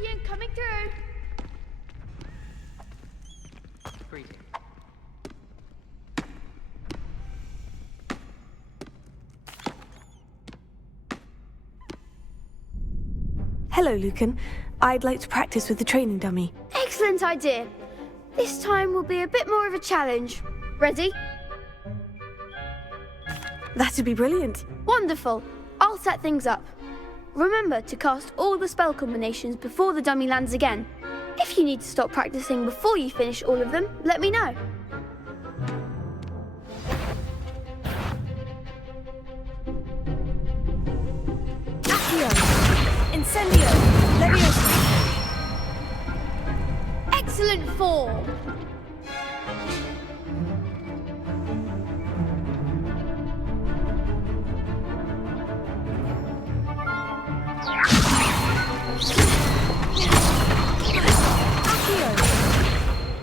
champion coming through. Greetings. Hello, Lucan. I'd like to practice with the training dummy. Excellent idea. This time will be a bit more of a challenge. Ready? That'd be brilliant. Wonderful. I'll set things up. Remember to cast all the spell combinations before the dummy lands again. If you need to stop practicing before you finish all of them, let me know. Incendio! Leviosa! Excellent form!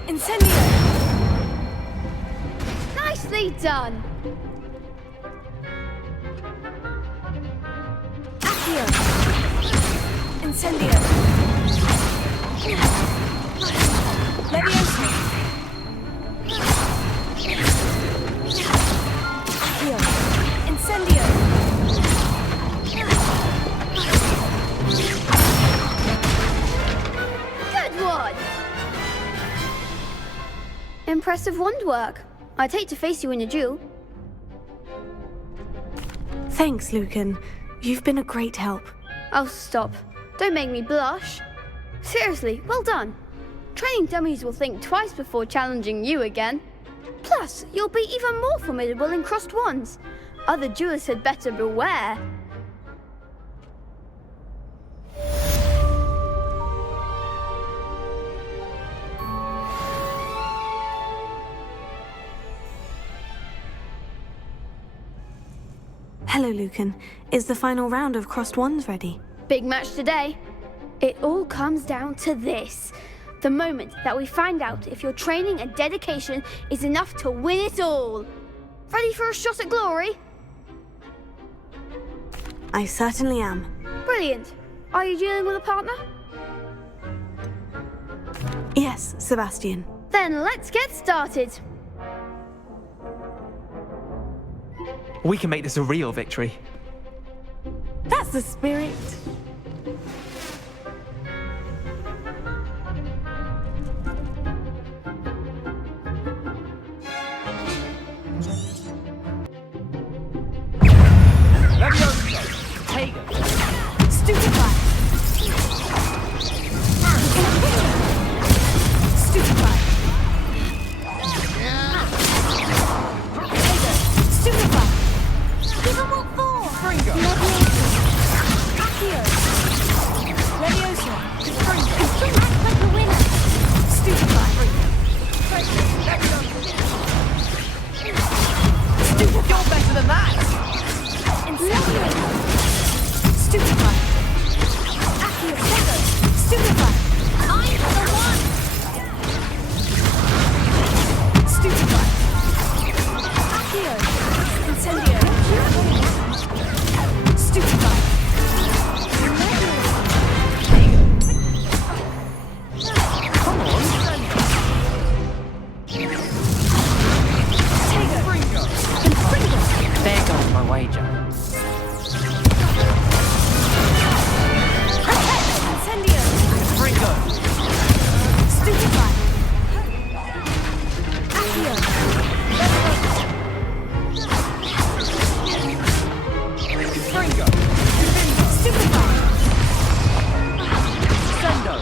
Incendio! Nicely done! Incendio! Leviosa! Accio! Incendio! Good one! Impressive wand work. I'd hate to face you in a duel. Thanks, Lucan. You've been a great help. Oh, stop. Don't make me blush. Seriously, well done. Training dummies will think twice before challenging you again. Plus, you'll be even more formidable in crossed wands. Other duelists had better beware. Hello, Lucan. Is the final round of crossed wands ready? Big match today. It all comes down to this. The moment that we find out if your training and dedication is enough to win it all. Ready for a shot at glory? I certainly am. Brilliant. Are you dealing with a partner? Yes, Sebastian. Then let's get started. We can make this a real victory. That's the spirit. Leviosa! Hager! Stupefy! Stupefy! Stupefy! Give him what for! Fringo! Accio! Leviosa! Fringo! Still act like a winner! Stupefy! Stupefy! You're better than that! Incendio! Stupefy! Accio! Stupefy! I'm the one! Stupefy! Accio! Incendio! Stupefy! Come on! Tego! Fringo! Fringo! There goes my wager. Incendio! Fringo! Stupefy! Accio! Fringo! Stupefy! Sendo!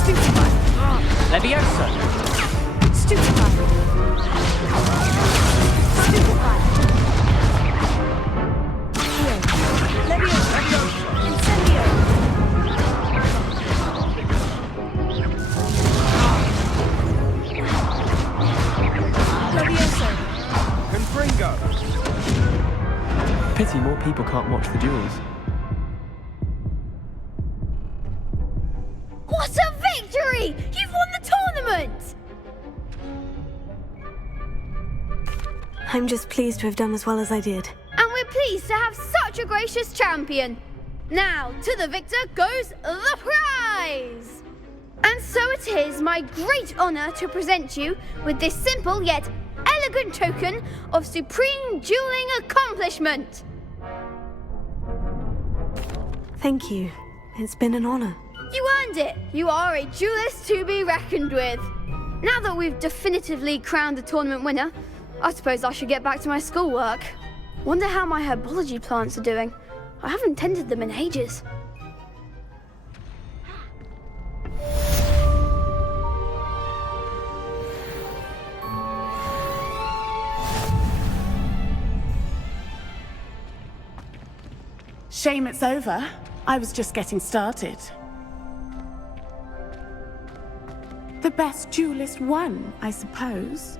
Stupefy! Leviosa! Stupefy! Stupefy! Accio! Leviosa! Incendio! Leviosa! Confringo! Pity more people can't watch the duels. What a victory! You've won the tournament! I'm just pleased to have done as well as I did. And we're pleased to have such a gracious champion. Now, to the victor goes the prize! And so it is my great honor to present you with this simple yet elegant token of supreme dueling accomplishment. Thank you. It's been an honor. You earned it. You are a duelist to be reckoned with. Now that we've definitively crowned the tournament winner, I suppose I should get back to my schoolwork. Wonder how my herbology plants are doing. I haven't tended them in ages. Shame it's over. I was just getting started. The best duelist won, I suppose.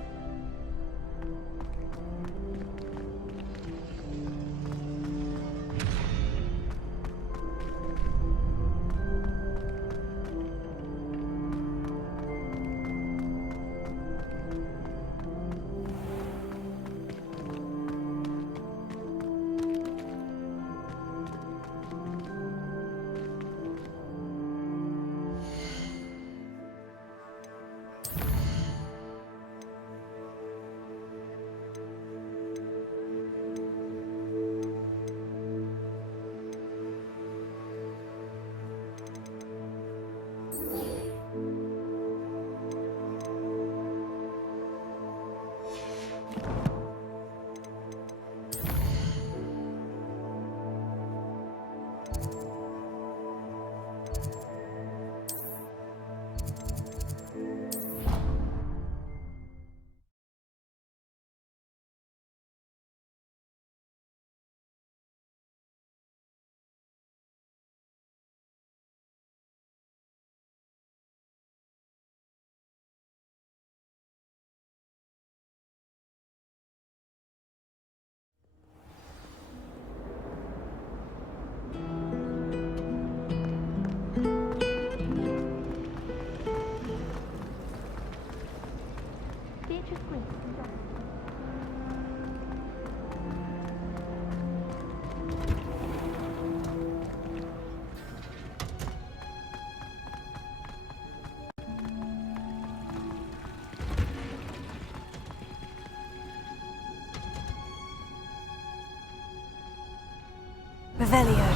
Revelio.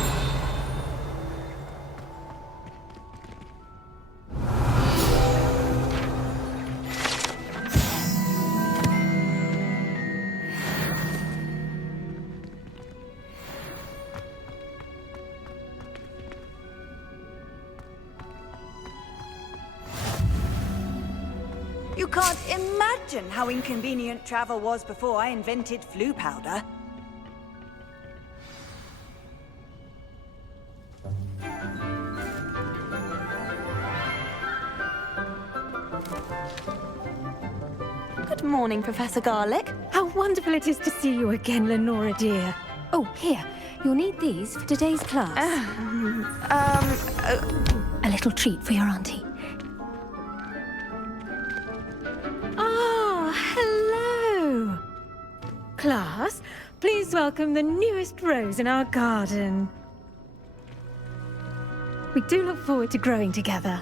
You can't imagine how inconvenient travel was before I invented flu powder. Good morning, Professor Garlic. How wonderful it is to see you again, Lenora dear. Oh, here. You'll need these for today's class. A little treat for your auntie. Ah, hello. Class, please welcome the newest rose in our garden. We do look forward to growing together.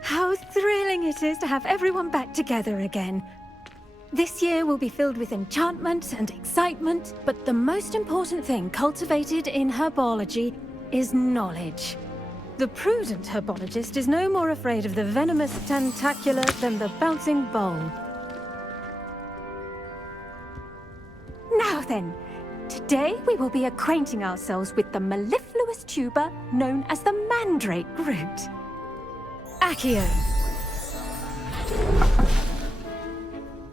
How thrilling it is to have everyone back together again. This year will be filled with enchantment and excitement, but the most important thing cultivated in herbology is knowledge. The prudent herbologist is no more afraid of the venomous tentacula than the bouncing bowl. Now then, today we will be acquainting ourselves with the mellifluous tuber known as the mandrake root. Accio.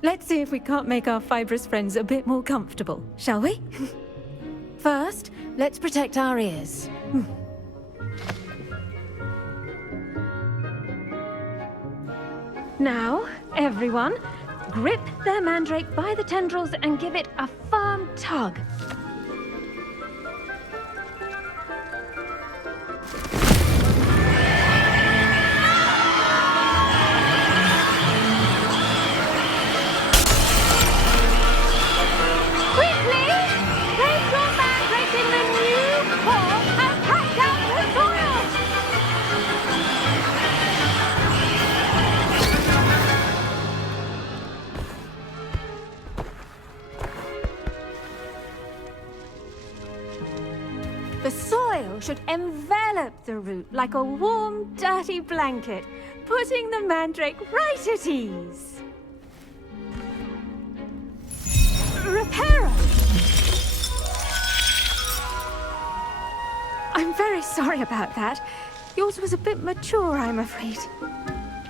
Let's see if we can't make our fibrous friends a bit more comfortable, shall we? First, let's protect our ears. Now, everyone, grip their mandrake by the tendrils and give it a firm tug. Quickly! Place your mandrake in The soil should envelop the root like a warm, dirty blanket, putting the mandrake right at ease. Reparo! I'm very sorry about that. Yours was a bit mature, I'm afraid.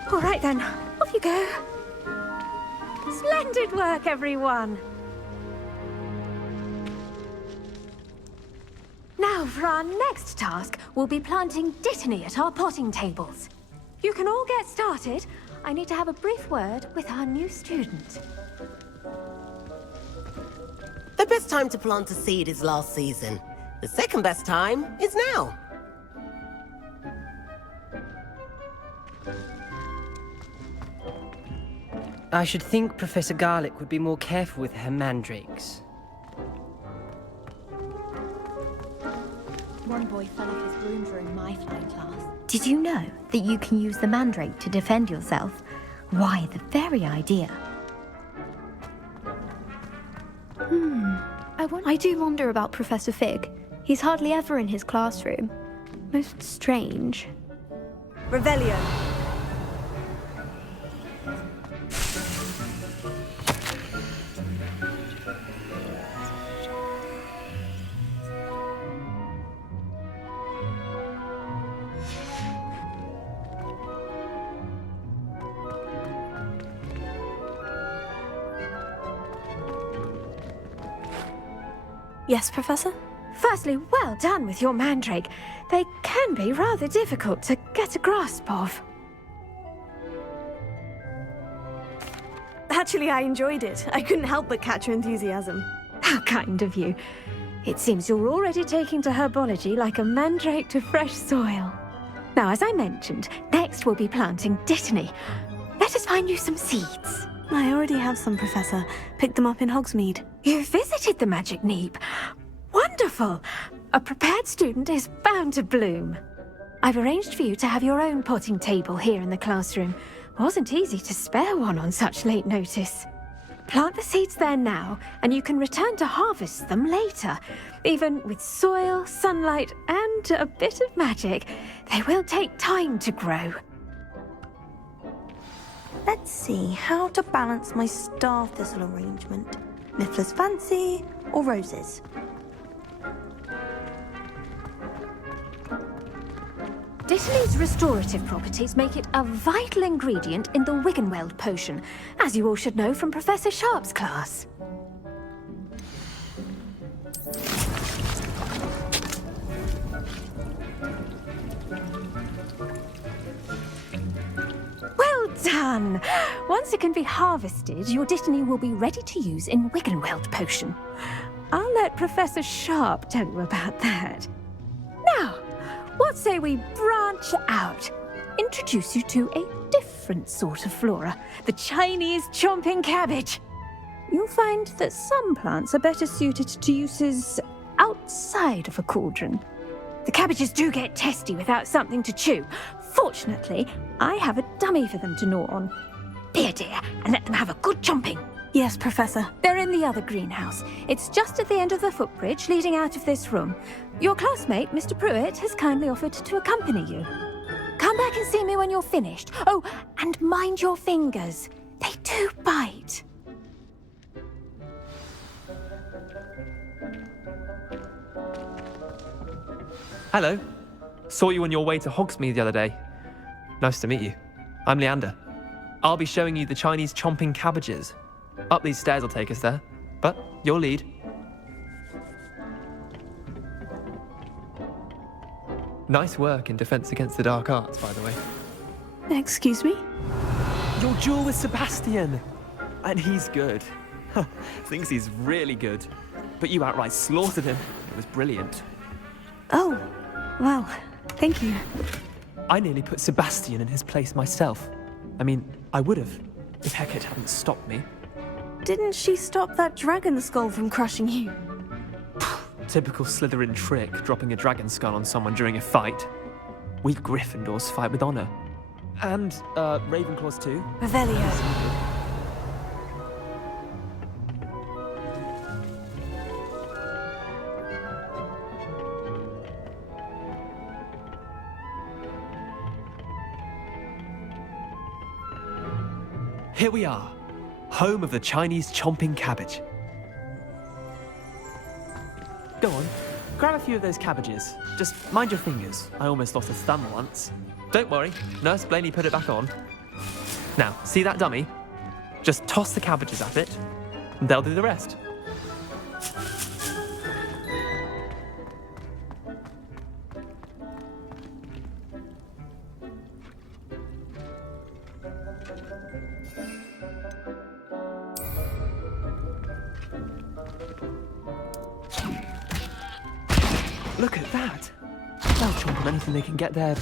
All right then, off you go. Splendid work, everyone. Now, for our next task, we'll be planting dittany at our potting tables. You can all get started. I need to have a brief word with our new student. The best time to plant a seed is last season. The second best time is now. I should think Professor Garlick would be more careful with her mandrakes. One boy fell off his broom during my flying class. Did you know that you can use the mandrake to defend yourself? Why, the very idea. I do wonder about Professor Fig. He's hardly ever in his classroom. Most strange. Revelio. Yes, Professor? Firstly, well done with your mandrake. They can be rather difficult to get a grasp of. Actually, I enjoyed it. I couldn't help but catch your enthusiasm. How kind of you. It seems you're already taking to herbology like a mandrake to fresh soil. Now, as I mentioned, next we'll be planting dittany. Let us find you some seeds. I already have some, Professor. Picked them up in Hogsmeade. You visited the Magic Neep. Wonderful! A prepared student is bound to bloom. I've arranged for you to have your own potting table here in the classroom. Wasn't easy to spare one on such late notice. Plant the seeds there now, and you can return to harvest them later. Even with soil, sunlight, and a bit of magic, they will take time to grow. Let's see how to balance my star thistle arrangement. Mifflin's Fancy or roses? Dittany's restorative properties make it a vital ingredient in the Wiggenweld potion, as you all should know from Professor Sharp's class. Well done! Once it can be harvested, your dittany will be ready to use in Wiggenweld potion. I'll let Professor Sharp tell you about that. Now, what say we branch out? Introduce you to a different sort of flora, the Chinese chomping cabbage. You'll find that some plants are better suited to uses outside of a cauldron. The cabbages do get testy without something to chew. Fortunately, I have a dummy for them to gnaw on. Here, dear, and let them have a good chomping. Yes, Professor. They're in the other greenhouse. It's just at the end of the footbridge leading out of this room. Your classmate, Mr. Pruitt, has kindly offered to accompany you. Come back and see me when you're finished. Oh, and mind your fingers. They do bite. Hello. Saw you on your way to Hogsmeade the other day. Nice to meet you. I'm Leander. I'll be showing you the Chinese chomping cabbages. Up these stairs will take us there, but your lead. Nice work in Defense Against the Dark Arts, by the way. Excuse me? Your duel with Sebastian! And he's good. Thinks he's really good. But you outright slaughtered him. It was brilliant. Oh, well, thank you. I nearly put Sebastian in his place myself. I mean, I would have, if Hecate hadn't stopped me. Didn't she stop that dragon skull from crushing you? Typical Slytherin trick, dropping a dragon skull on someone during a fight. We Gryffindors fight with honor. And, Ravenclaws too. Revelio. Here we are, home of the Chinese chomping cabbage. Go on, grab a few of those cabbages. Just mind your fingers. I almost lost a thumb once. Don't worry, Nurse Blaney put it back on. Now, see that dummy? Just toss the cabbages at it, and they'll do the rest. Look at that! They'll chomp on anything they can get their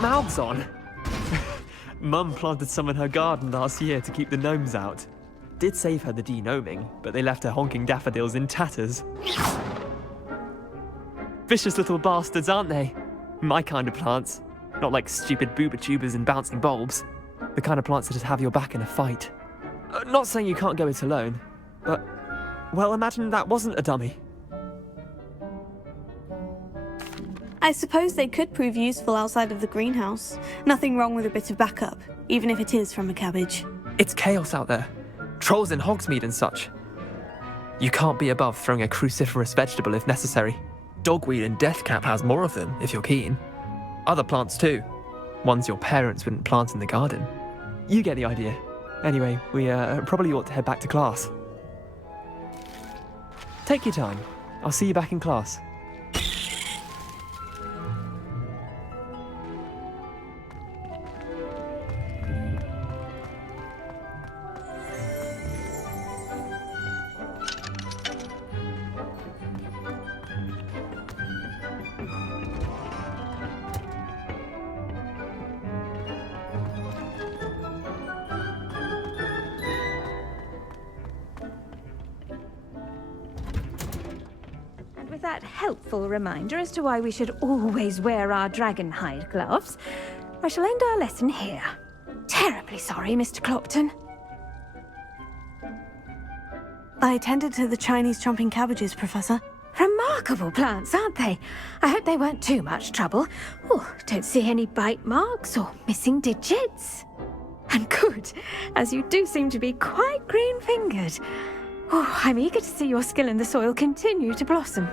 mouths on. Mum planted some in her garden last year to keep the gnomes out. Did save her the denoming, but they left her honking daffodils in tatters. Vicious little bastards, aren't they? My kind of plants. Not like stupid booba tubers and bouncing bulbs. The kind of plants that just have your back in a fight. Not saying you can't go it alone, but, well, imagine that wasn't a dummy. I suppose they could prove useful outside of the greenhouse. Nothing wrong with a bit of backup, even if it is from a cabbage. It's chaos out there. Trolls in Hogsmeade and such. You can't be above throwing a cruciferous vegetable if necessary. Dogweed and deathcap has more of them, if you're keen. Other plants too. Ones your parents wouldn't plant in the garden. You get the idea. Anyway, we probably ought to head back to class. Take your time. I'll see you back in class. With that helpful reminder as to why we should always wear our dragon hide gloves, I shall end our lesson here. Terribly sorry, Mr. Clopton. I attended to the Chinese chomping cabbages, Professor. Remarkable plants, aren't they? I hope they weren't too much trouble. Oh, don't see any bite marks or missing digits. And good, as you do seem to be quite green-fingered. Oh, I'm eager to see your skill in the soil continue to blossom.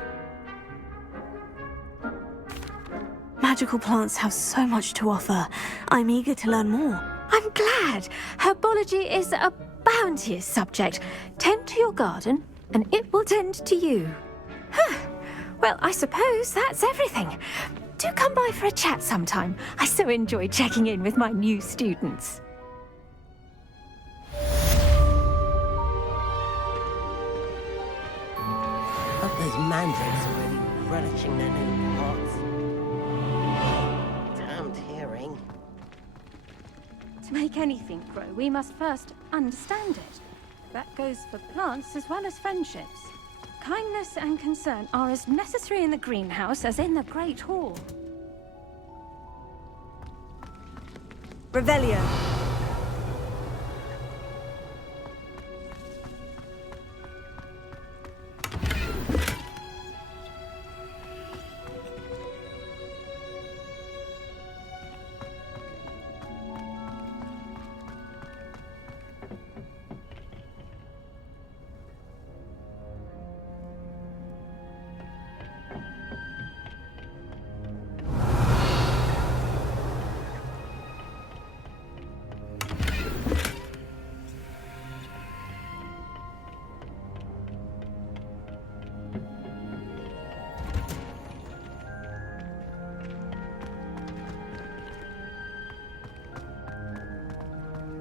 Magical plants have so much to offer. I'm eager to learn more. I'm glad. Herbology is a bounteous subject. Tend to your garden, and it will tend to you. Well, I suppose that's everything. Do come by for a chat sometime. I so enjoy checking in with my new students. Hope those mandrakes are really relishing their new pots. Damned hearing. To make anything grow, we must first understand it. That goes for plants as well as friendships. Kindness and concern are as necessary in the greenhouse as in the Great Hall. Revelio.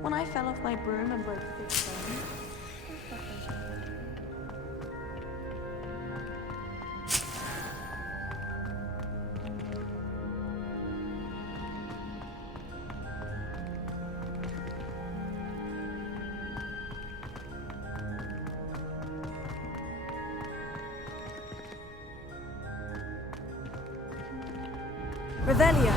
When I fell off my broom and broke 3 bones. Revelio.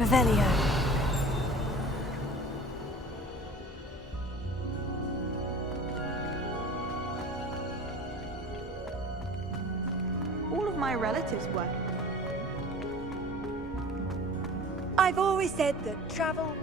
Revelio. All of my relatives were. I've always said that travel...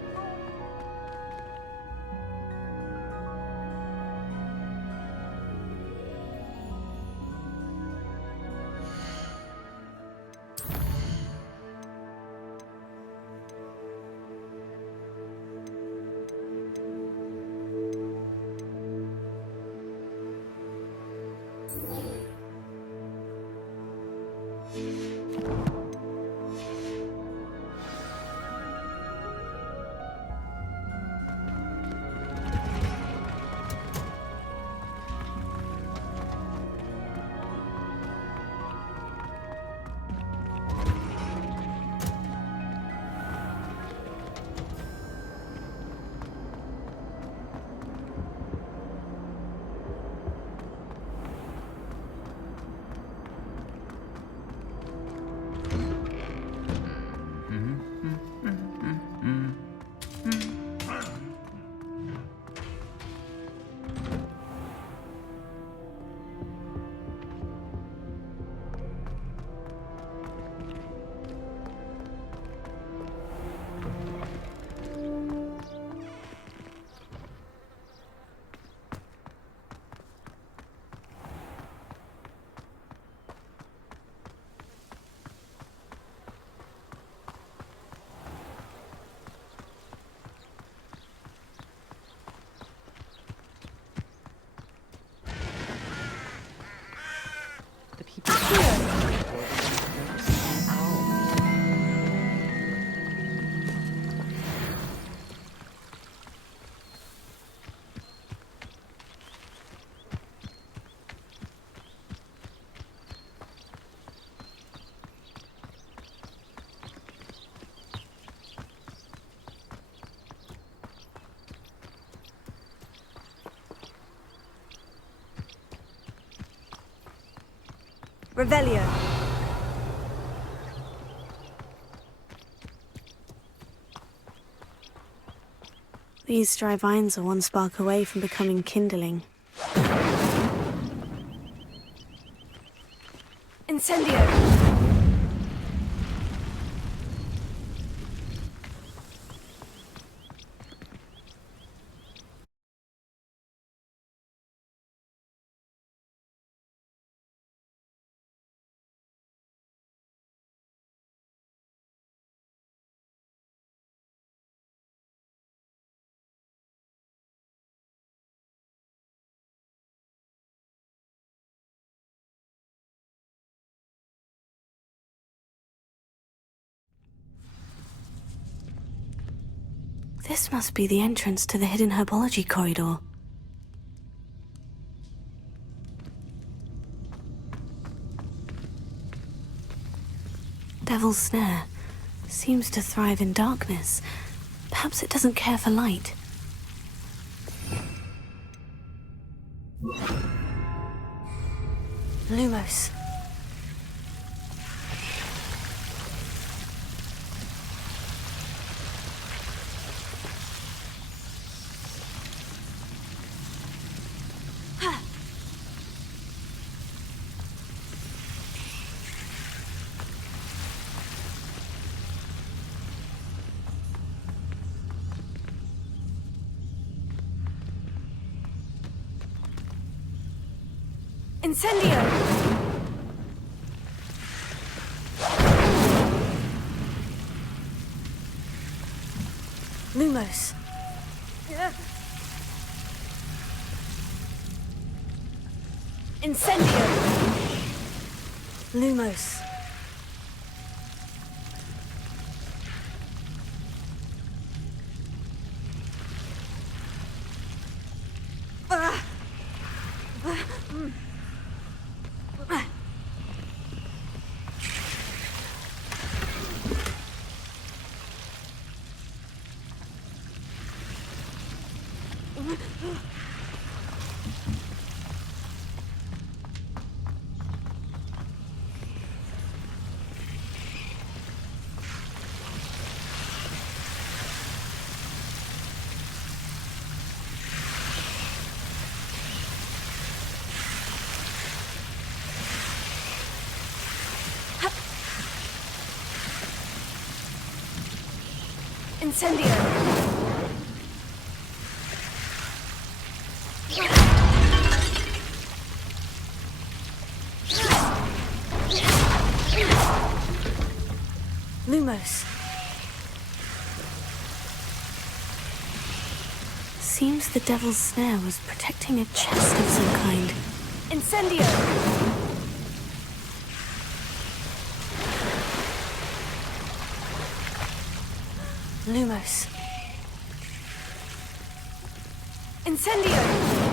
Revelio. These dry vines are one spark away from becoming kindling. Incendio. This must be the entrance to the hidden herbology corridor. Devil's Snare seems to thrive in darkness. Perhaps it doesn't care for light. Lumos. Incendio. Lumos. Incendio. Lumos. Incendio! Lumos. Seems the devil's snare was protecting a chest of some kind. Incendio! Lumos. Incendio!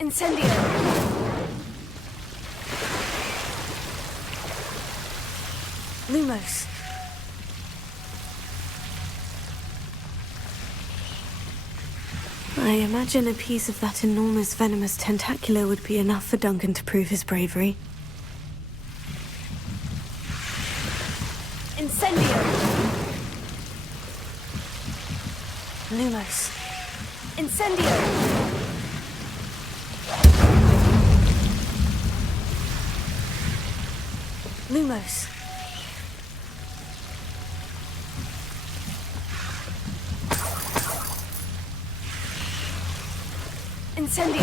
Incendio! Lumos. I imagine a piece of that enormous venomous tentacular would be enough for Duncan to prove his bravery. Incendio! Lumos. Incendio! Lumos. Incendio.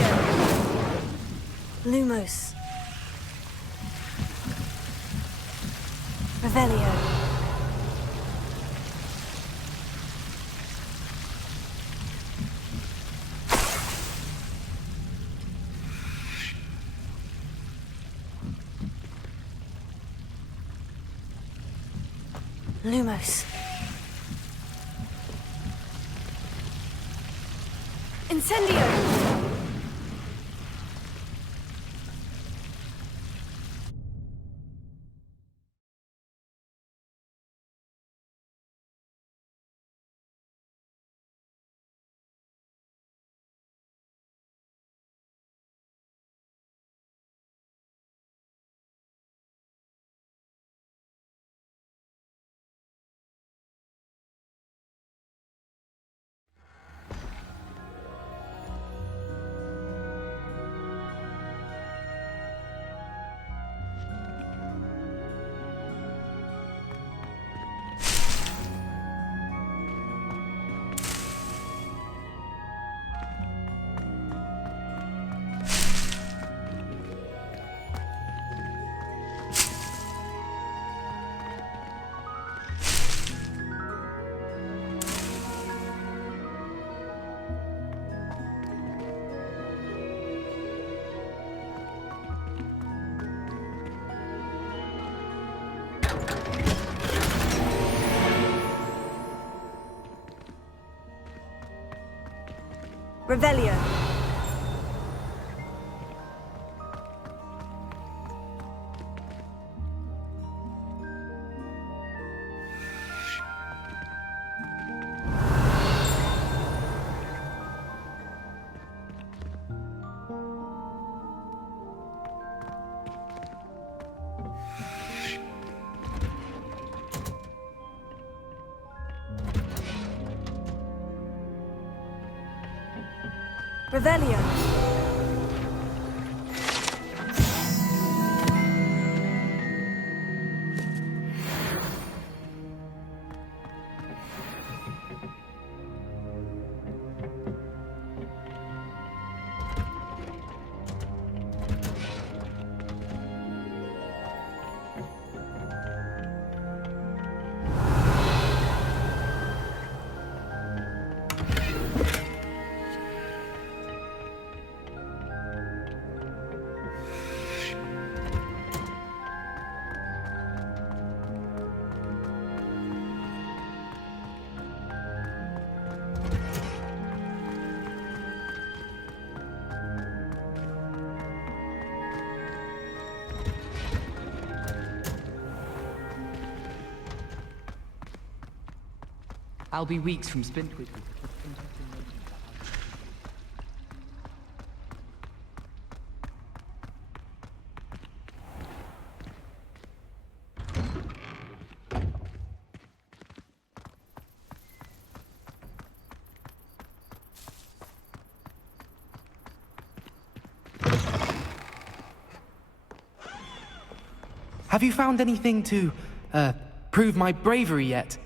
Lumos. Revelio. Lumos. Incendio! Revelio. Revelio. I'll be weeks from Spintwood. Have you found anything to, prove my bravery yet?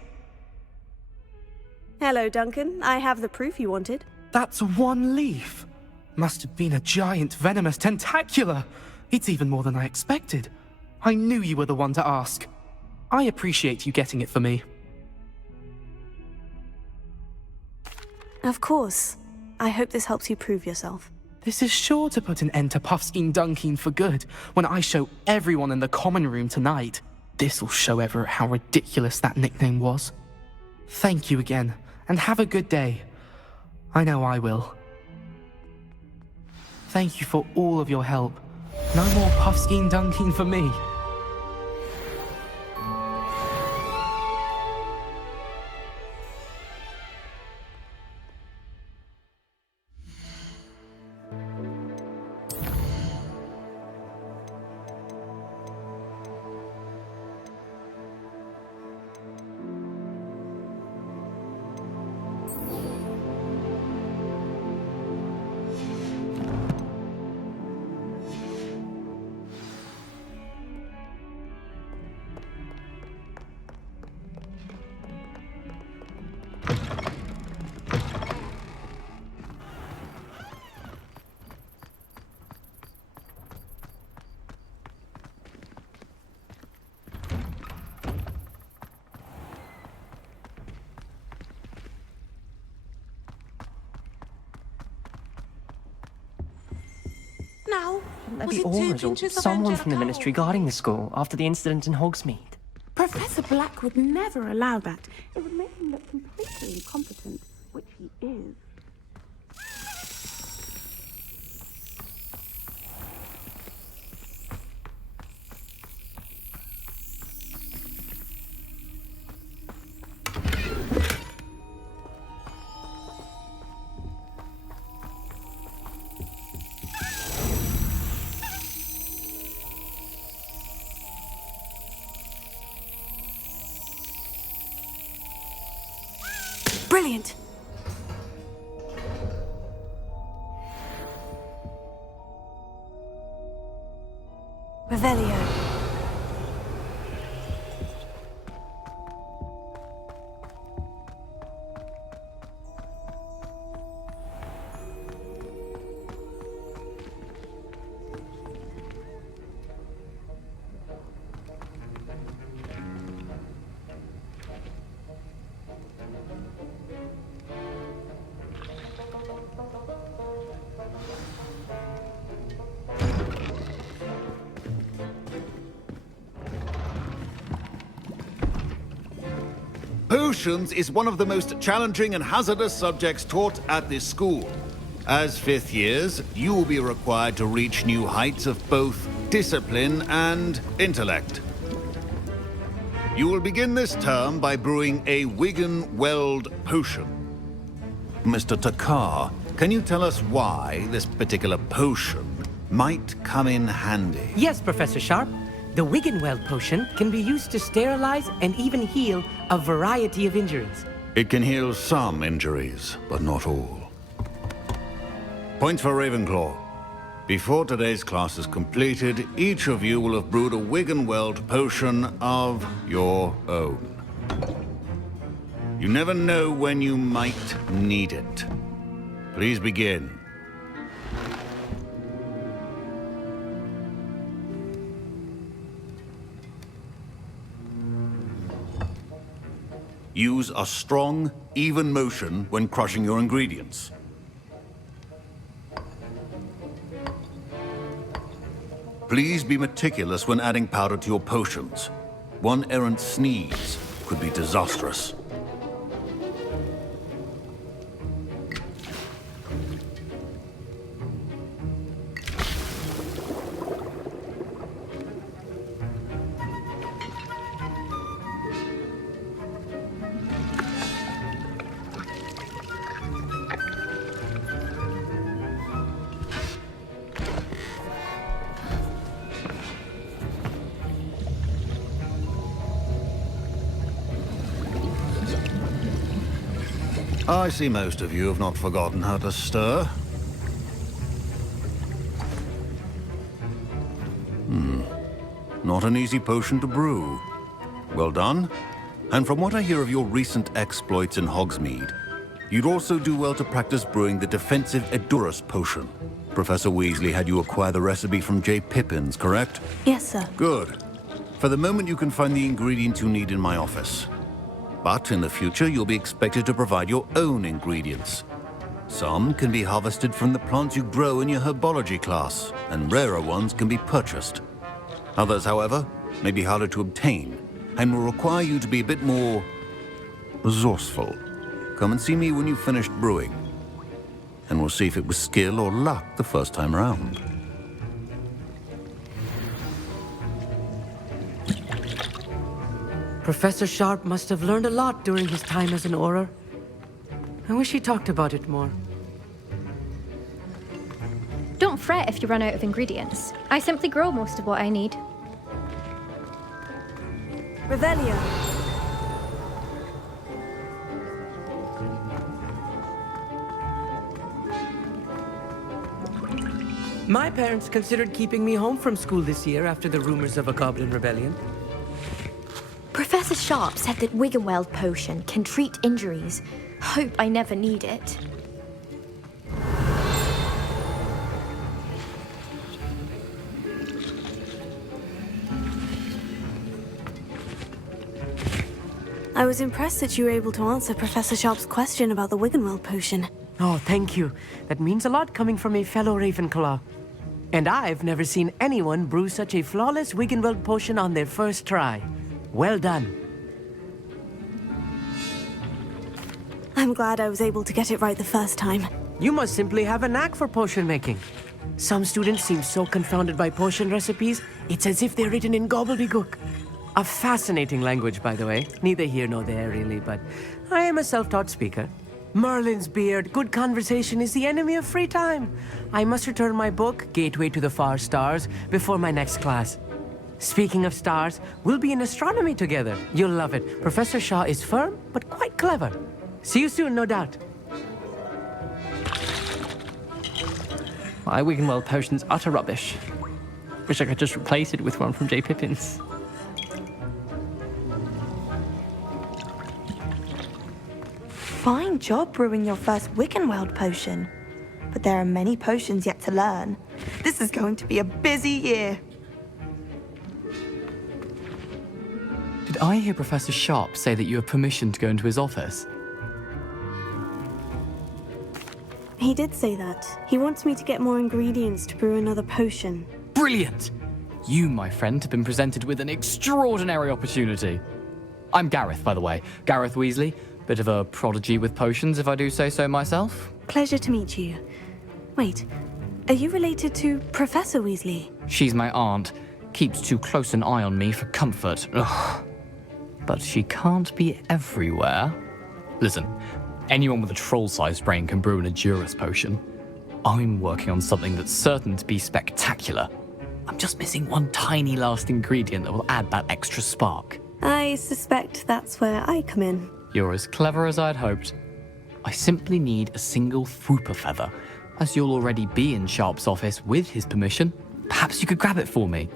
Hello, Duncan. I have the proof you wanted. That's one leaf. Must have been a giant venomous tentacula. It's even more than I expected. I knew you were the one to ask. I appreciate you getting it for me. Of course. I hope this helps you prove yourself. This is sure to put an end to Puffskein Dunkeen for good when I show everyone in the common room tonight. This'll show Everett how ridiculous that nickname was. Thank you again, and have a good day. I know I will. Thank you for all of your help. No more Puffskein Dunkeen for me. Now, Shouldn't there was be it 2 orders or pinches of someone Angelica from the ministry or- guarding the school after the incident in Hogsmeade? Professor Black would never allow that. It would make him look completely incompetent, which he is. Brilliant! Revelio. Potions is one of the most challenging and hazardous subjects taught at this school. As fifth years, you will be required to reach new heights of both discipline and intellect. You will begin this term by brewing a Wigan-Weld potion. Mr. Takar, can you tell us why this particular potion might come in handy? Yes, Professor Sharp. The Wiggenweld potion can be used to sterilize and even heal a variety of injuries. It can heal some injuries, but not all. Point for Ravenclaw. Before today's class is completed, each of you will have brewed a Wiggenweld potion of your own. You never know when you might need it. Please begin. Use a strong, even motion when crushing your ingredients. Please be meticulous when adding powder to your potions. One errant sneeze could be disastrous. I see most of you have not forgotten how to stir. Not an easy potion to brew. Well done. And from what I hear of your recent exploits in Hogsmeade, you'd also do well to practice brewing the defensive Edurus potion. Professor Weasley had you acquire the recipe from J. Pippin's, correct? Yes, sir. Good. For the moment, you can find the ingredients you need in my office. But in the future, you'll be expected to provide your own ingredients. Some can be harvested from the plants you grow in your Herbology class, and rarer ones can be purchased. Others, however, may be harder to obtain, and will require you to be a bit more resourceful. Come and see me when you've finished brewing, and we'll see if it was skill or luck the first time around. Professor Sharp must have learned a lot during his time as an Auror. I wish he talked about it more. Don't fret if you run out of ingredients. I simply grow most of what I need. Revelio. My parents considered keeping me home from school this year after the rumors of a Goblin Rebellion. Professor Sharp said that Wiggenweld potion can treat injuries. Hope I never need it. I was impressed that you were able to answer Professor Sharp's question about the Wiggenweld potion. Oh, thank you. That means a lot coming from a fellow Ravenclaw. And I've never seen anyone brew such a flawless Wiggenweld potion on their first try. Well done. I'm glad I was able to get it right the first time. You must simply have a knack for potion making. Some students seem so confounded by potion recipes, it's as if they're written in gobbledygook. A fascinating language, by the way. Neither here nor there, really, but I am a self-taught speaker. Merlin's beard, good conversation is the enemy of free time. I must return my book, Gateway to the Far Stars, before my next class. Speaking of stars, we'll be in astronomy together. You'll love it. Professor Shaw is firm, but quite clever. See you soon, no doubt. My Wiggenweld potion's utter rubbish. Wish I could just replace it with one from J. Pippin's. Fine job brewing your first Wiggenweld potion. But there are many potions yet to learn. This is going to be a busy year. Did I hear Professor Sharp say that you have permission to go into his office? He did say that. He wants me to get more ingredients to brew another potion. Brilliant! You, my friend, have been presented with an extraordinary opportunity. I'm Gareth, by the way. Gareth Weasley. Bit of a prodigy with potions, if I do say so myself. Pleasure to meet you. Wait, are you related to Professor Weasley? She's my aunt. Keeps too close an eye on me for comfort. Ugh. But she can't be everywhere. Listen, anyone with a troll-sized brain can brew an Edurus potion. I'm working on something that's certain to be spectacular. I'm just missing one tiny last ingredient that will add that extra spark. I suspect that's where I come in. You're as clever as I'd hoped. I simply need a single Fwooper feather. As you'll already be in Sharp's office with his permission, perhaps you could grab it for me.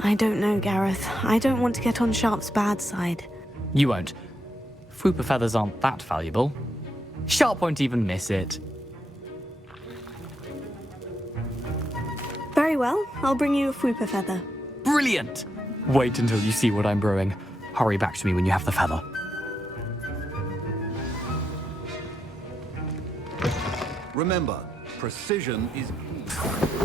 I don't know, Gareth. I don't want to get on Sharp's bad side. You won't. Fwooper feathers aren't that valuable. Sharp won't even miss it. Very well, I'll bring you a Fwooper feather. Brilliant! Wait until you see what I'm brewing. Hurry back to me when you have the feather. Remember, precision is key.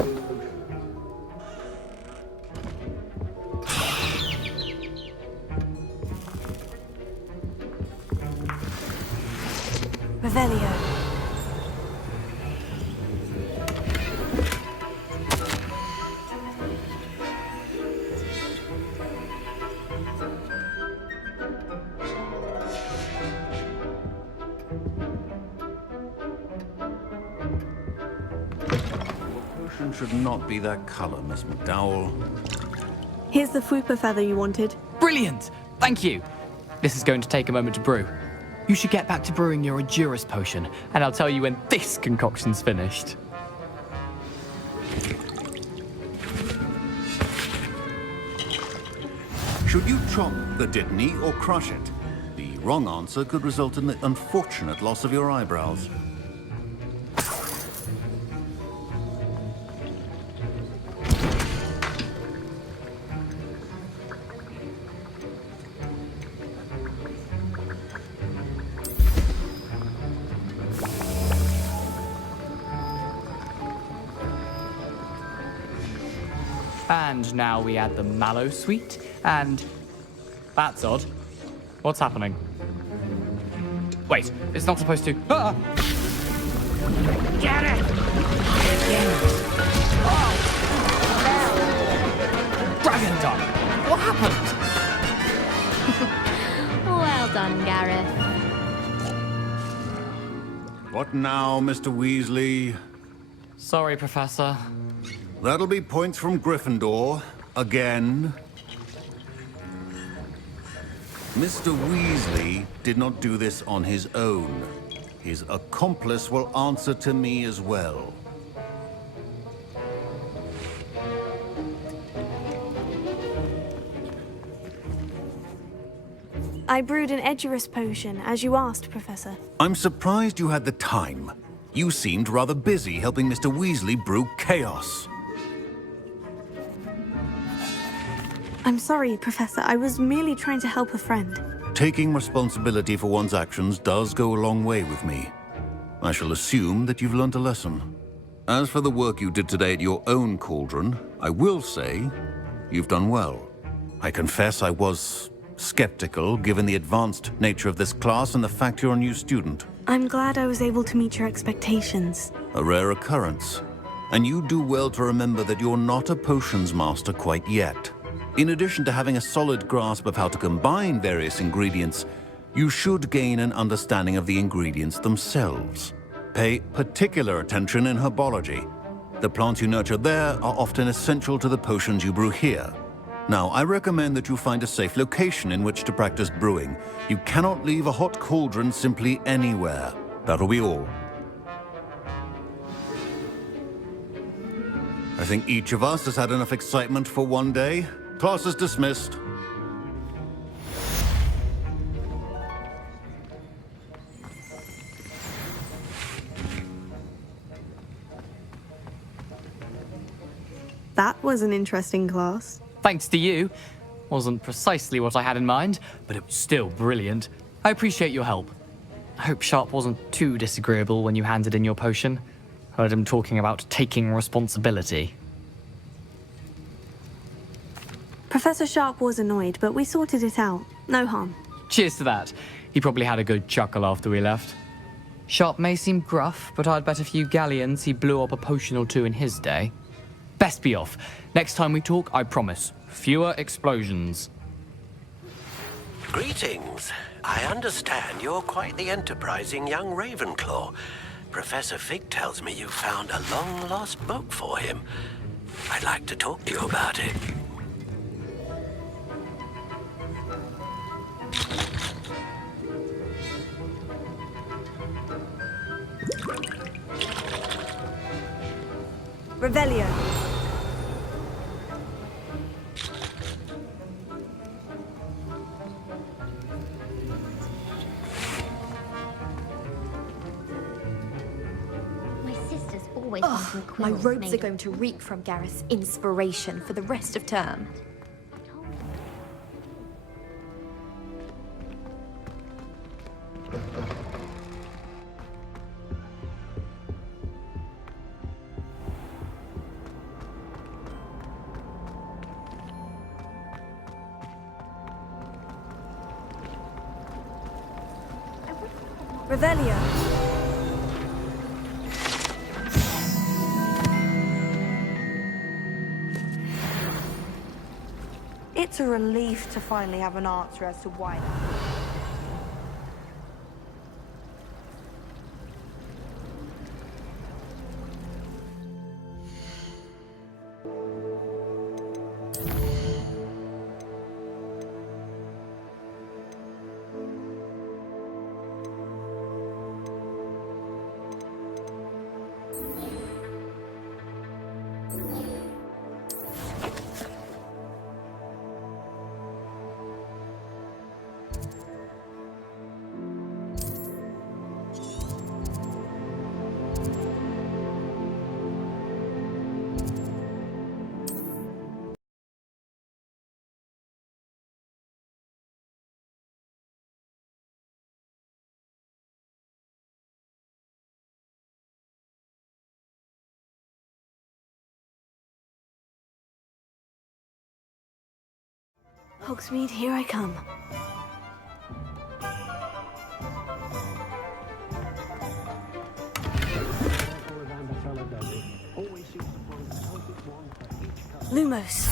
Revelio. Should not be that color, Miss McDowell. Here's the Fwooper feather you wanted. Brilliant! Thank you! This is going to take a moment to brew. You should get back to brewing your Edurus potion, and I'll tell you when this concoction's finished. Should you chop the Dittany or crush it? The wrong answer could result in the unfortunate loss of your eyebrows. And now we add the mallow sweet, and... That's odd. What's happening? Wait, it's not supposed to... Ah! Get it! Oh! Dragon Dog! What happened? Well done, Gareth. What now, Mr. Weasley? Sorry, Professor. That'll be points from Gryffindor. Again. Mr. Weasley did not do this on his own. His accomplice will answer to me as well. I brewed an Edurus potion, as you asked, Professor. I'm surprised you had the time. You seemed rather busy helping Mr. Weasley brew chaos. I'm sorry, Professor. I was merely trying to help a friend. Taking responsibility for one's actions does go a long way with me. I shall assume that you've learnt a lesson. As for the work you did today at your own cauldron, I will say you've done well. I confess I was skeptical, given the advanced nature of this class and the fact you're a new student. I'm glad I was able to meet your expectations. A rare occurrence. And you do well to remember that you're not a potions master quite yet. In addition to having a solid grasp of how to combine various ingredients, you should gain an understanding of the ingredients themselves. Pay particular attention in herbology. The plants you nurture there are often essential to the potions you brew here. Now, I recommend that you find a safe location in which to practice brewing. You cannot leave a hot cauldron simply anywhere. That'll be all. I think each of us has had enough excitement for one day. Class is dismissed. That was an interesting class. Thanks to you. Wasn't precisely what I had in mind, but it was still brilliant. I appreciate your help. I hope Sharp wasn't too disagreeable when you handed in your potion. Heard him talking about taking responsibility. Professor Sharp was annoyed, but we sorted it out. No harm. Cheers to that. He probably had a good chuckle after we left. Sharp may seem gruff, but I'd bet a few galleons he blew up a potion or two in his day. Best be off. Next time we talk, I promise, fewer explosions. Greetings. I understand you're quite the enterprising young Ravenclaw. Professor Fig tells me you found a long-lost book for him. I'd like to talk to you about it. Revelio. My sister's always wanting quills. My robes are going to reek from Gareth's inspiration for the rest of term. Revelio. It's a relief to finally have an answer as to why. Hogsmeade, here I come. Lumos.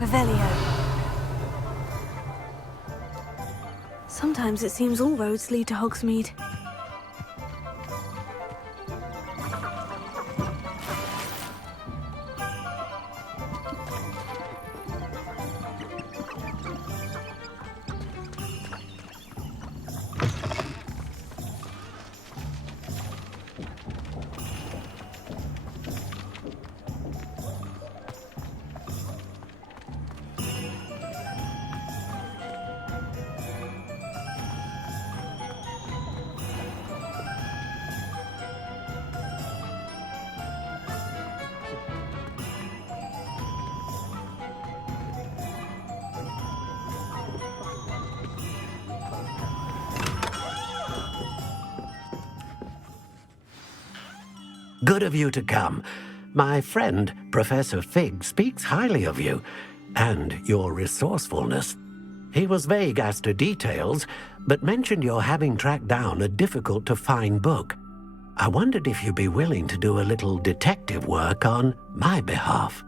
Revelio. Sometimes it seems all roads lead to Hogsmeade. Good of you to come. My friend, Professor Fig, speaks highly of you and your resourcefulness. He was vague as to details, but mentioned your having tracked down a difficult-to-find book. I wondered if you'd be willing to do a little detective work on my behalf.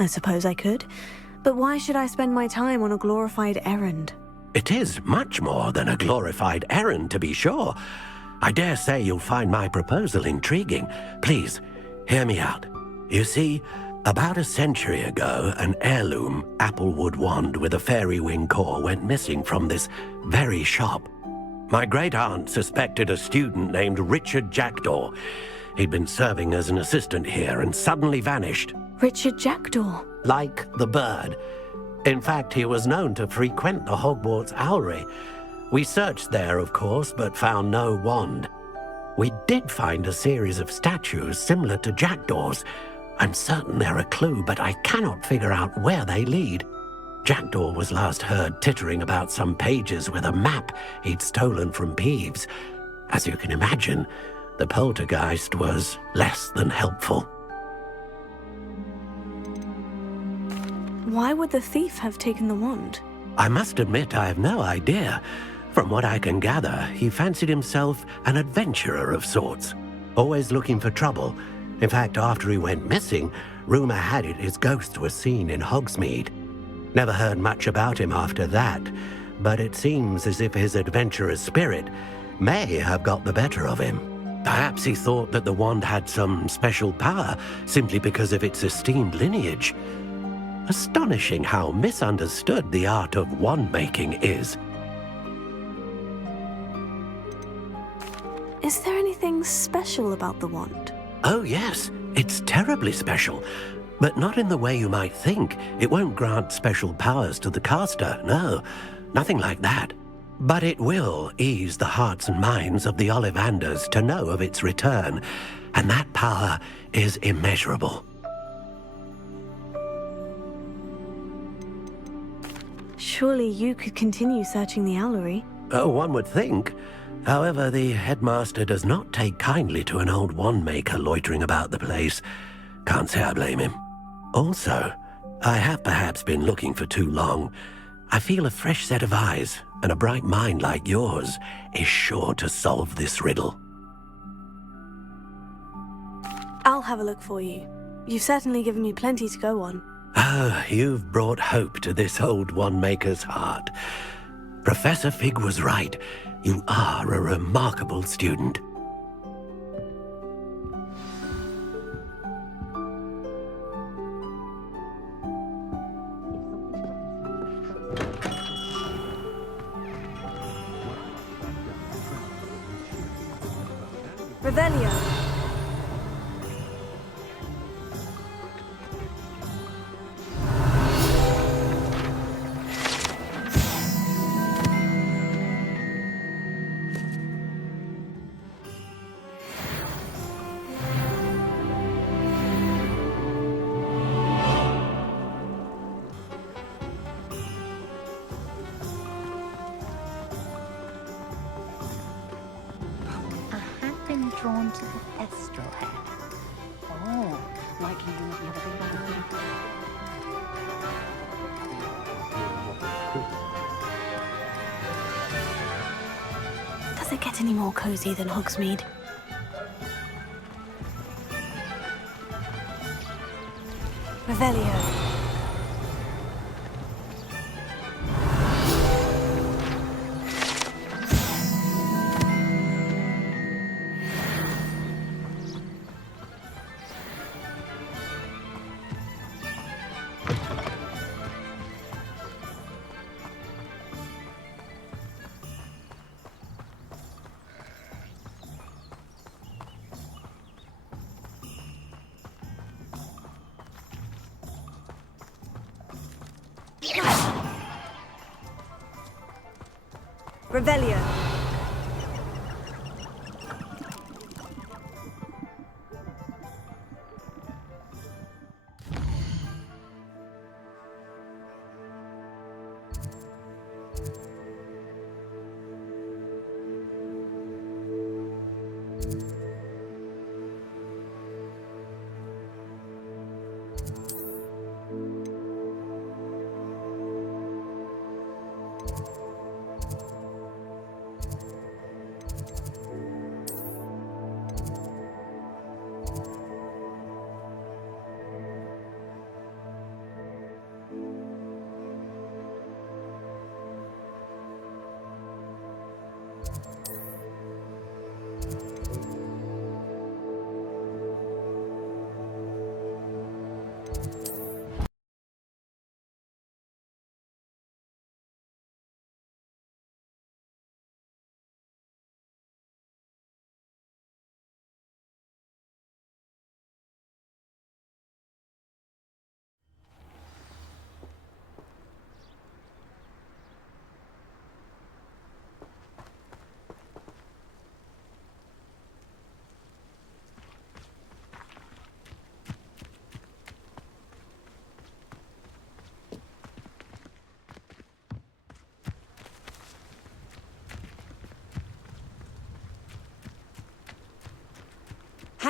I suppose I could, but why should I spend my time on a glorified errand? It is much more than a glorified errand, to be sure. I dare say you'll find my proposal intriguing. Please, hear me out. You see, about a century ago, an heirloom applewood wand with a fairy wing core went missing from this very shop. My great-aunt suspected a student named Richard Jackdaw. He'd been serving as an assistant here and suddenly vanished. Richard Jackdaw? Like the bird. In fact, he was known to frequent the Hogwarts Owlery. We searched there, of course, but found no wand. We did find a series of statues similar to Jackdaw's. I'm certain they're a clue, but I cannot figure out where they lead. Jackdaw was last heard tittering about some pages with a map he'd stolen from Peeves. As you can imagine, the poltergeist was less than helpful. Why would the thief have taken the wand? I must admit I have no idea. From what I can gather, he fancied himself an adventurer of sorts, always looking for trouble. In fact, after he went missing, rumor had it his ghost was seen in Hogsmeade. Never heard much about him after that, but it seems as if his adventurous spirit may have got the better of him. Perhaps he thought that the wand had some special power simply because of its esteemed lineage. Astonishing how misunderstood the art of wand-making is. Is there anything special about the wand? Oh yes, it's terribly special. But not in the way you might think. It won't grant special powers to the caster, no. Nothing like that. But it will ease the hearts and minds of the Ollivanders to know of its return. And that power is immeasurable. Surely you could continue searching the owlery. Oh, one would think. However, the headmaster does not take kindly to an old wand-maker loitering about the place. Can't say I blame him. Also, I have perhaps been looking for too long. I feel a fresh set of eyes, and a bright mind like yours is sure to solve this riddle. I'll have a look for you. You've certainly given me plenty to go on. Ah, you've brought hope to this old wand-maker's heart. Professor Fig was right. You are a remarkable student. Revelio. Drawn to the Astrolabe. Oh, likely you will never be Does it get any more cozy than Hogsmeade? Revelio. Revelio.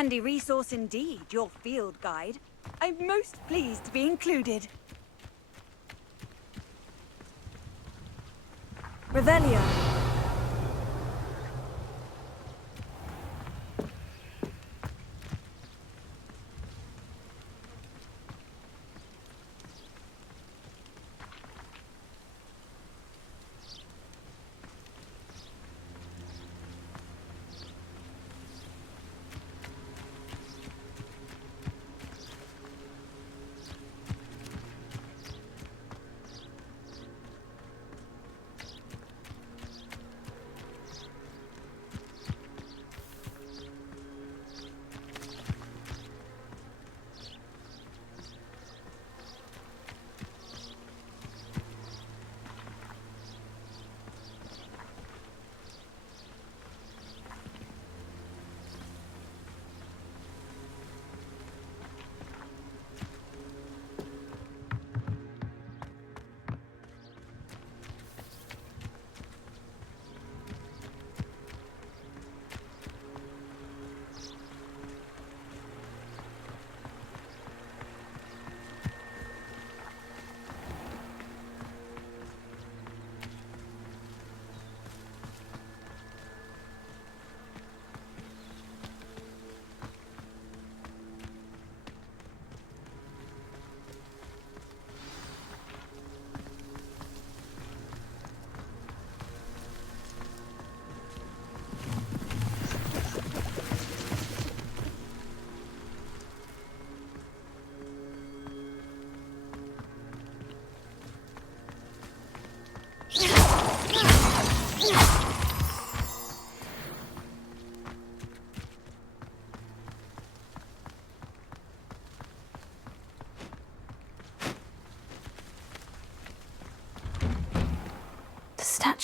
Handy resource indeed, your field guide. I'm most pleased to be included. Revelio.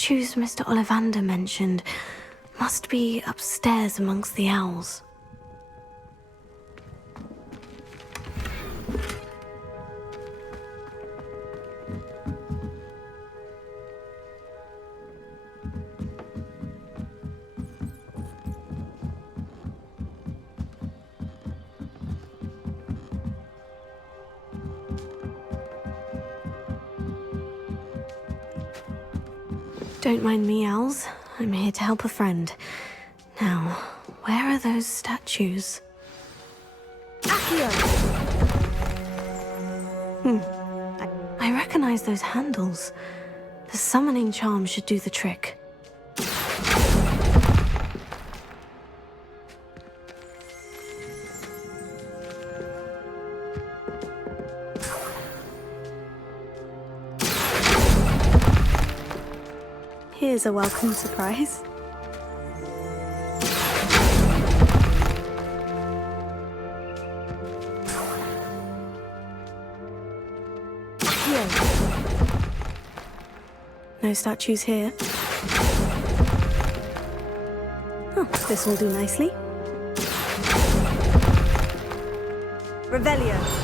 statues Mr. Ollivander mentioned must be upstairs amongst the owls. Don't mind me, owls. I'm here to help a friend. Now, where are those statues? Accio! I recognize those handles. The summoning charm should do the trick. Here's a welcome surprise. No statues here. Oh, this will do nicely. Revelio.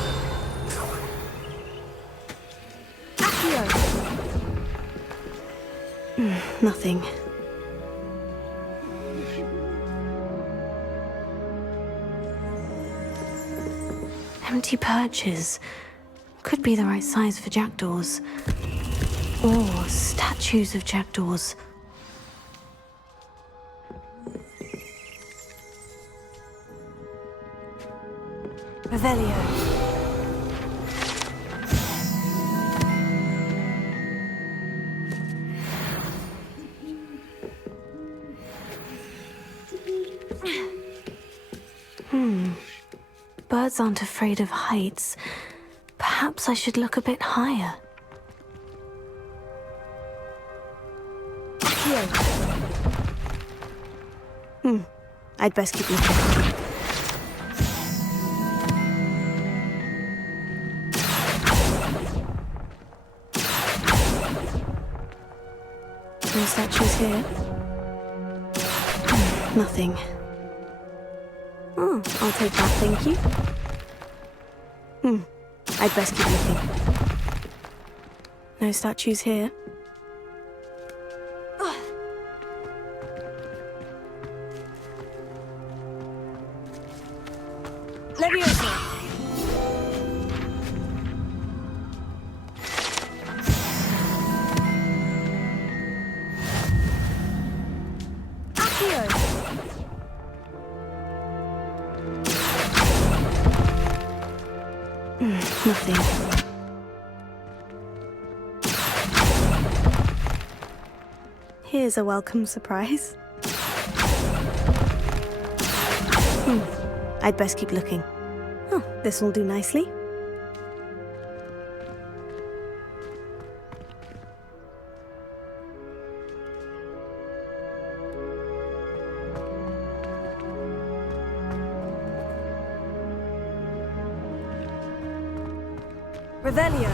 Nothing. Empty perches. Could be the right size for jackdaws. Or statues of jackdaws. Revelio. Birds aren't afraid of heights. Perhaps I should look a bit higher. I'd best keep looking. No statues here. Nothing. Oh, I'll take that, thank you. I'd best keep looking. No statues here. Leviosa! Accio! Nothing. Here's a welcome surprise. I'd best keep looking. Oh, this will do nicely. Revelio.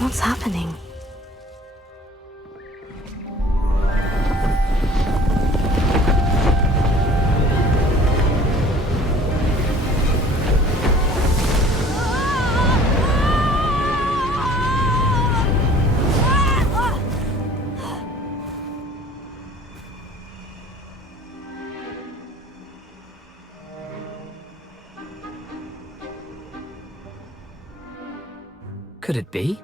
What's happening? Could it be?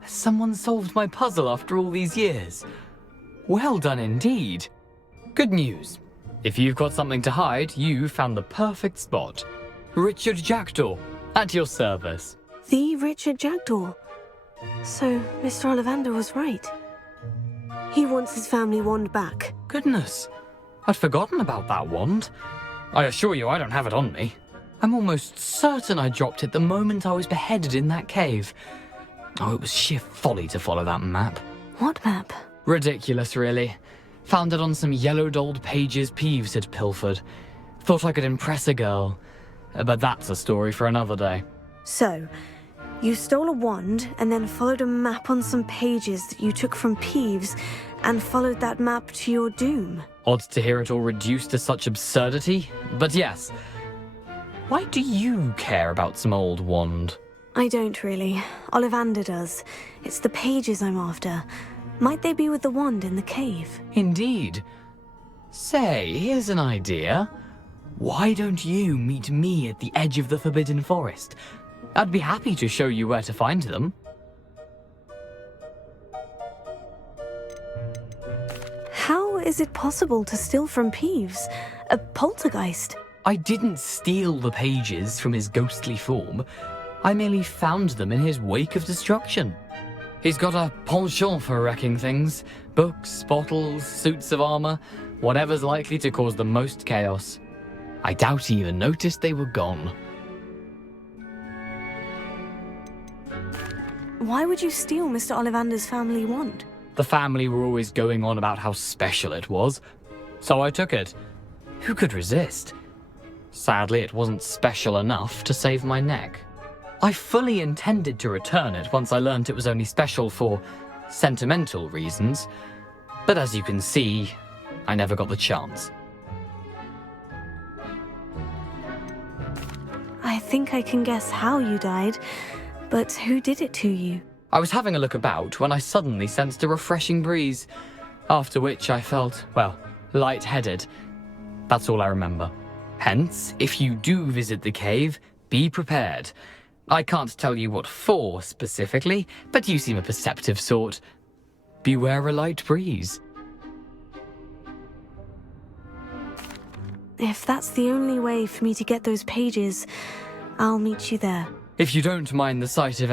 Has someone solved my puzzle after all these years? Well done indeed. Good news. If you've got something to hide, you found the perfect spot. Richard Jackdaw, at your service. The Richard Jackdaw. So, Mr. Ollivander was right. He wants his family wand back. Goodness, I'd forgotten about that wand. I assure you I don't have it on me. I'm almost certain I dropped it the moment I was beheaded in that cave. Oh, it was sheer folly to follow that map. What map? Ridiculous, really. Found it on some yellowed old pages Peeves had pilfered. Thought I could impress a girl. But that's a story for another day. So, you stole a wand and then followed a map on some pages that you took from Peeves and followed that map to your doom. Odd to hear it all reduced to such absurdity, but yes. Why do you care about some old wand? I don't really. Ollivander does. It's the pages I'm after. Might they be with the wand in the cave? Indeed. Say, here's an idea. Why don't you meet me at the edge of the Forbidden Forest? I'd be happy to show you where to find them. How is it possible to steal from Peeves? A poltergeist? I didn't steal the pages from his ghostly form. I merely found them in his wake of destruction. He's got a penchant for wrecking things. Books, bottles, suits of armor, whatever's likely to cause the most chaos. I doubt he even noticed they were gone. Why would you steal Mr. Ollivander's family wand? The family were always going on about how special it was, so I took it. Who could resist? Sadly, it wasn't special enough to save my neck. I fully intended to return it once I learned it was only special for sentimental reasons, but as you can see, I never got the chance. I think I can guess how you died, but who did it to you? I was having a look about when I suddenly sensed a refreshing breeze, after which I felt, well, lightheaded. That's all I remember. Hence, if you do visit the cave, be prepared. I can't tell you what for specifically, but you seem a perceptive sort. Beware a light breeze. If that's the only way for me to get those pages, I'll meet you there. If you don't mind the sight of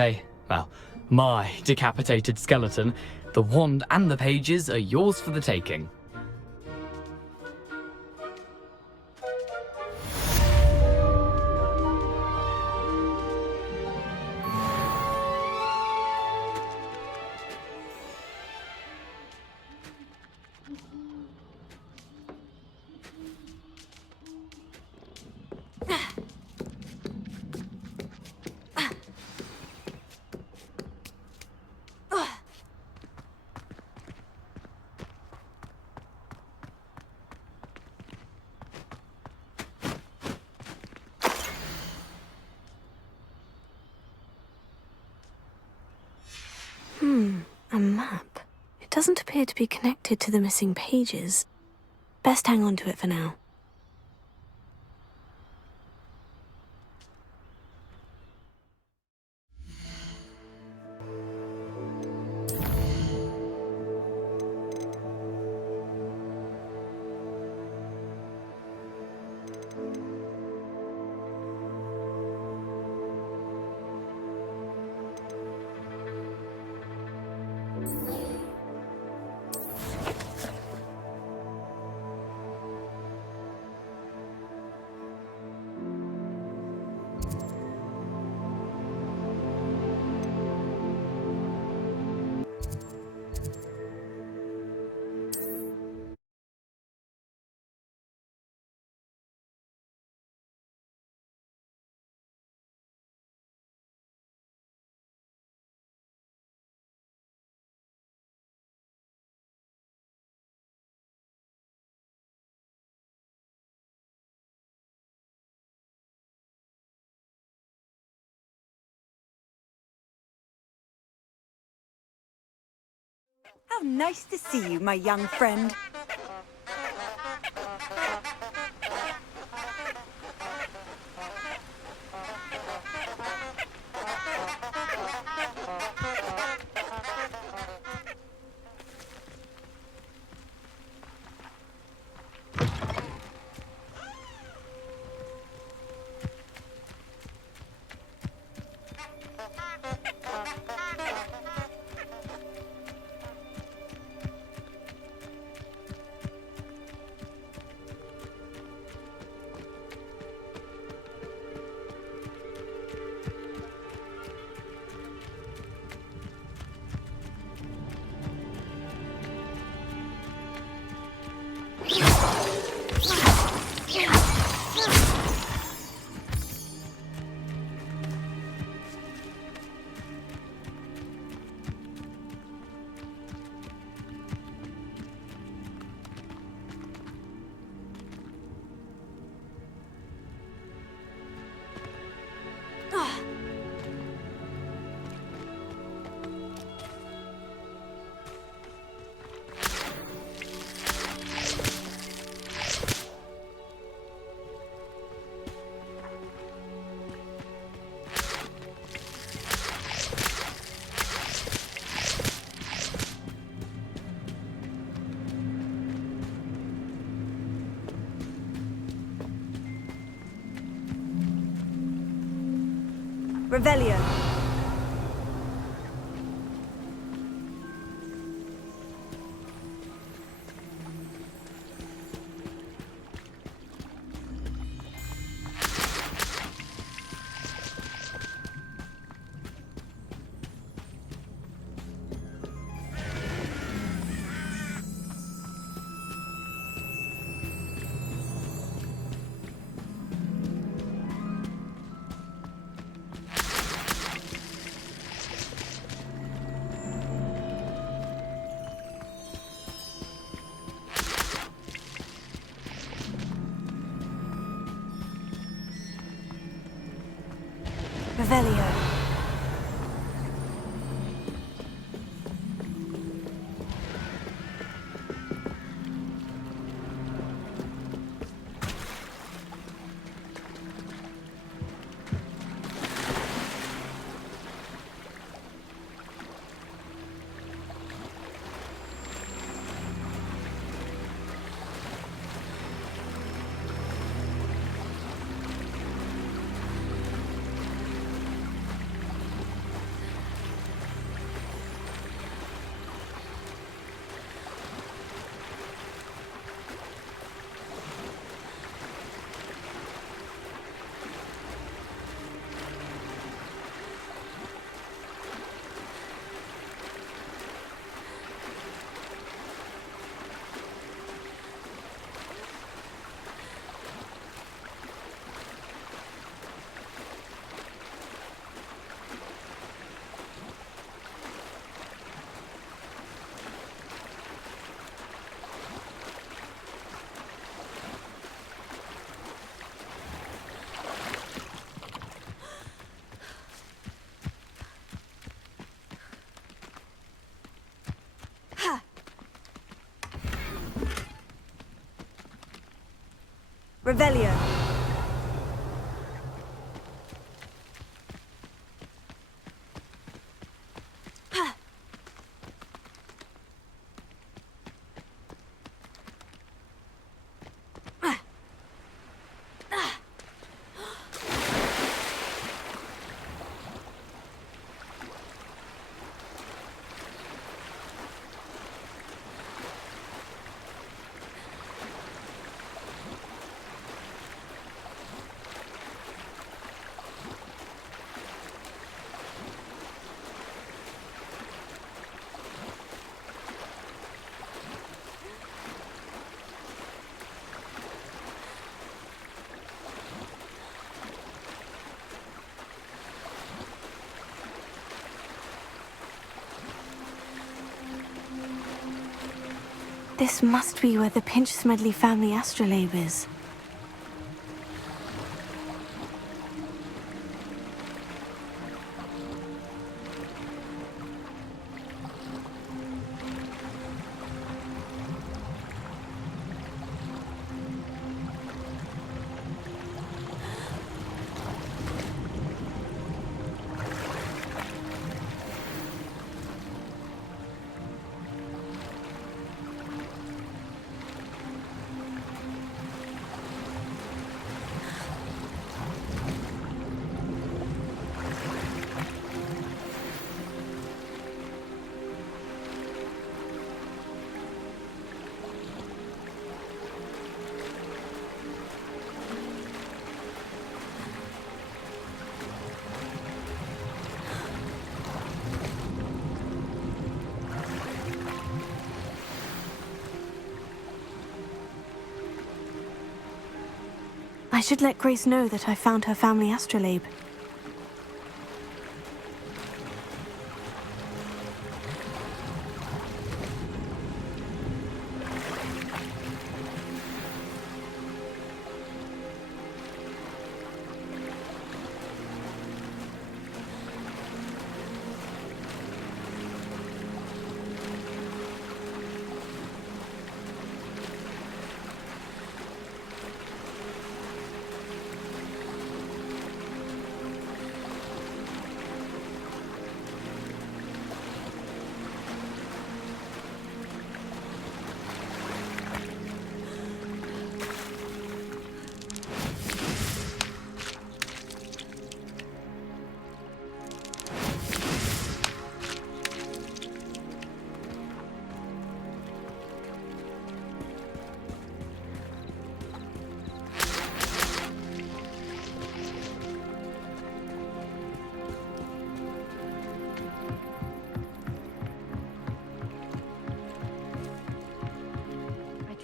my decapitated skeleton, the wand and the pages are yours for the taking. A map. It doesn't appear to be connected to the missing pages. Best hang on to it for now. How nice to see you, my young friend. Revelio. Revelio. Revelio. This must be where the Pinch-Smedley family astrolabe is. I should let Grace know that I found her family astrolabe.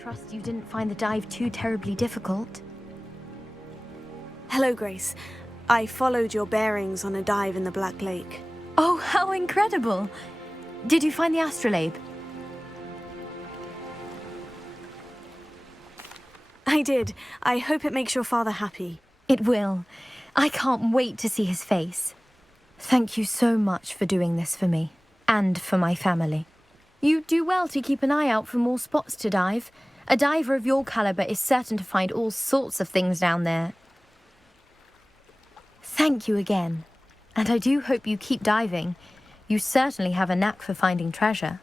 trust you didn't find the dive too terribly difficult. Hello, Grace. I followed your bearings on a dive in the Black Lake. Oh, how incredible! Did you find the astrolabe? I did. I hope it makes your father happy. It will. I can't wait to see his face. Thank you so much for doing this for me, and for my family. You do well to keep an eye out for more spots to dive. A diver of your caliber is certain to find all sorts of things down there. Thank you again, and I do hope you keep diving. You certainly have a knack for finding treasure.